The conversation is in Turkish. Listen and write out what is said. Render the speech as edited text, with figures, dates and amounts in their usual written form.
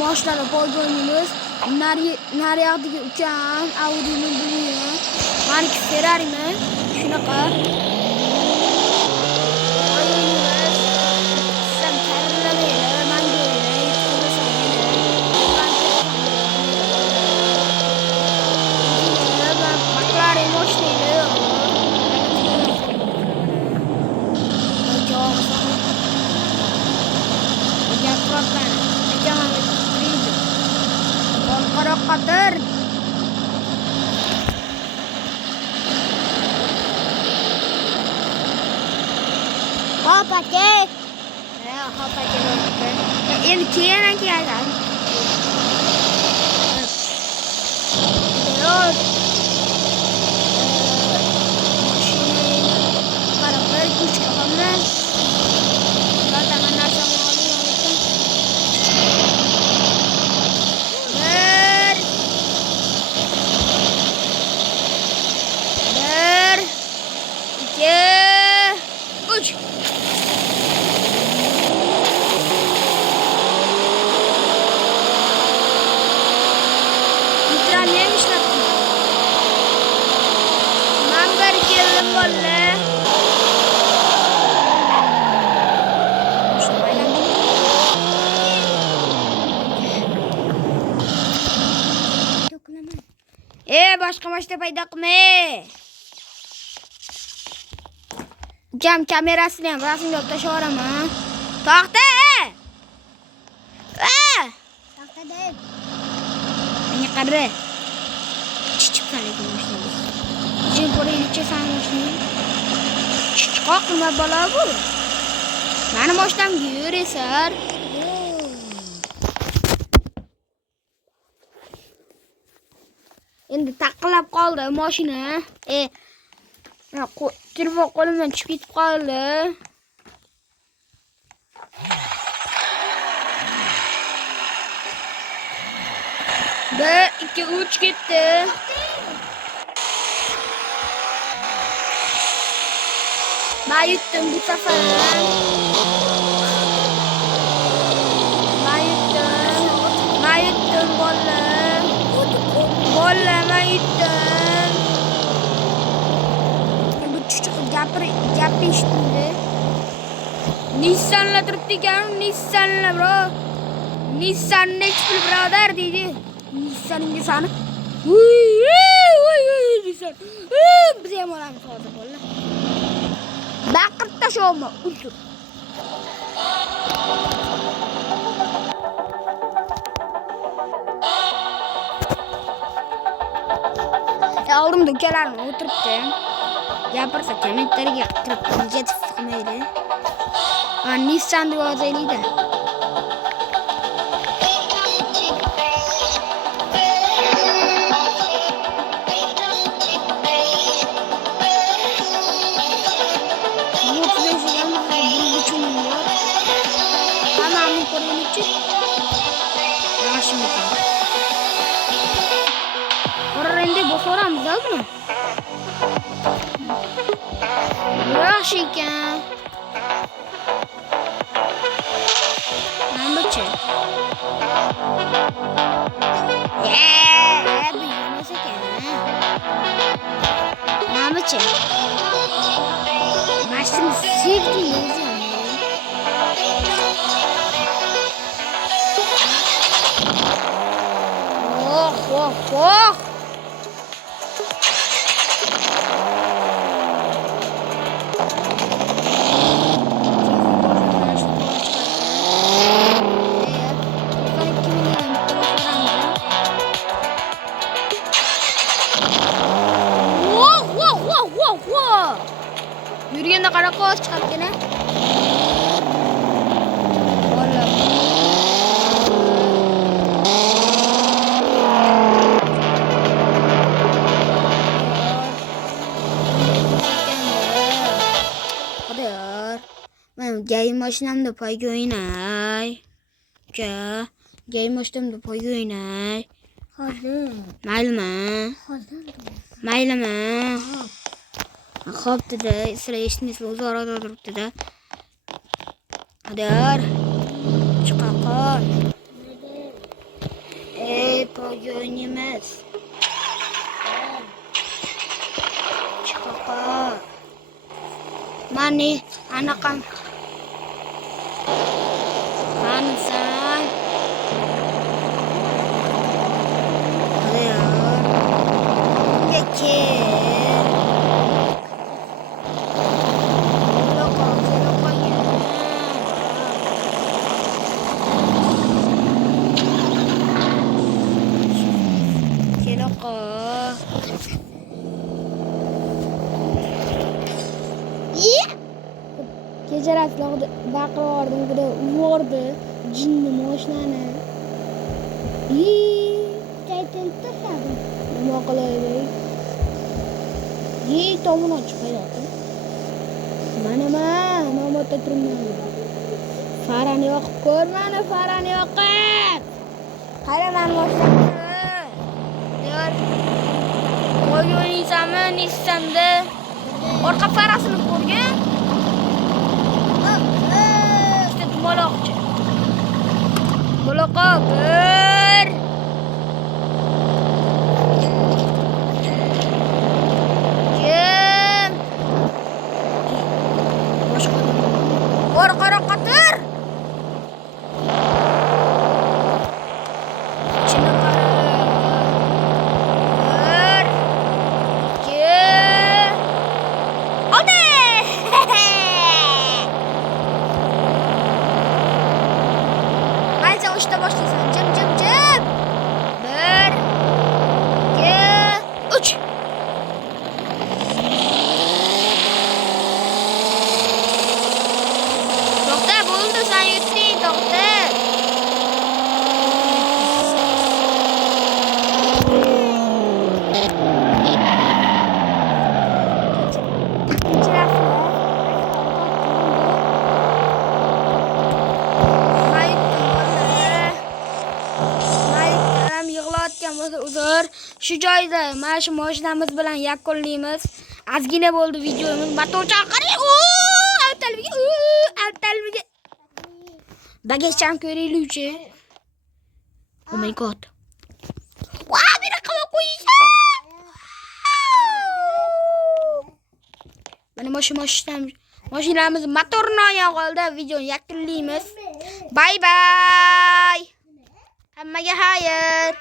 Moshlarga qo'yganimiz. Naryoqdagi ukam Audi'ni bilgan. Meniki Ferrari'mi? Shunaqa. Qatar. Hop aka. Hop aka. Endi keyin keladi. Yo'q. Qarab bir kuch qilamiz. Qataman narsani olayotgan. Boshqa mashina paydo qilmay. Jam kamerasini ham rasmga olib tashlayveraman. To'xta! To'xta deb. Menga qara. Chichib qolgan mashina. Jin ko'raylikcha san mashina. Chiqoq nima bola bu? Mani boshlamga yurasan. Endi taqilab qoldi mashina. Telefon qo'limdan tushib ketib qoldi. Bir, ikki, uch ketdi. Ben yuttum bu sefer. Ben yuttum bolla. Bolla ben yuttum. Bu çocuk gapir işte. Nissan'la turibdi ekan, Nissan'la bro. Nissan next brother dedi. Nissan'inga sani. Nissan. Biz ham olamiz hozir bolla. Baqirib tashlayapman, o'ltir. Oldimda ukalarim o'tiribdi. Gapirsa kommentariyaga kirib negativ qilmaydi. Nissan deb yozaylik-da. So'ramiz buni. Yaxshi ekan. Nima-chi? Bu emas ekan. Nima-chi? Mashina sevdingiz. Oh. Yürüyende karakol çıkarken ha. Ben game maşinamda payı oynay. Game maşinamda payı oynay. Hadi. Maylama. Xo'p dedi, sizlar eshitmaysizlar, o'zi orada o'tiribdi-da. Adar. Chiqaqon. Poyga o'ynaymiz. Chiqaqon. Mani anaqam. Qanisan? Adar. Kel. Kechalar baqirib yubordi jinni mashinani. Qaytib tashladim. Nima qilaylik? Tomon chiqayapti. Mana nomotda turibman. Farani yoqib ko'r, mana farani yoqib. Qaraman mashinani. Yor. O'ynaysanmi Nissan'da? Orqa farasini ko'rgan? Moloqchi. Moloqa bir. Kim? Boshqa. Orqaroqqa tur. Chini qara. Bir. Ikki. Oldi. Uçta başlasın. Cım. 1, 2, 3. Doktor buldu sen yuttin doktor. Uzr. Shu joyda mana shu mashinamiz bilan yakunlaymiz. Ozgina bo'ldi videomiz. Motor chaqirib, avtalbiga. Bagajcham ko'raylikchi. Oh my god. Wow, meni qilib qo'yishdi. Mana mashinamiz motorni olgan holda videoni yakunlaymiz. Bye bye. Hammaga xayr.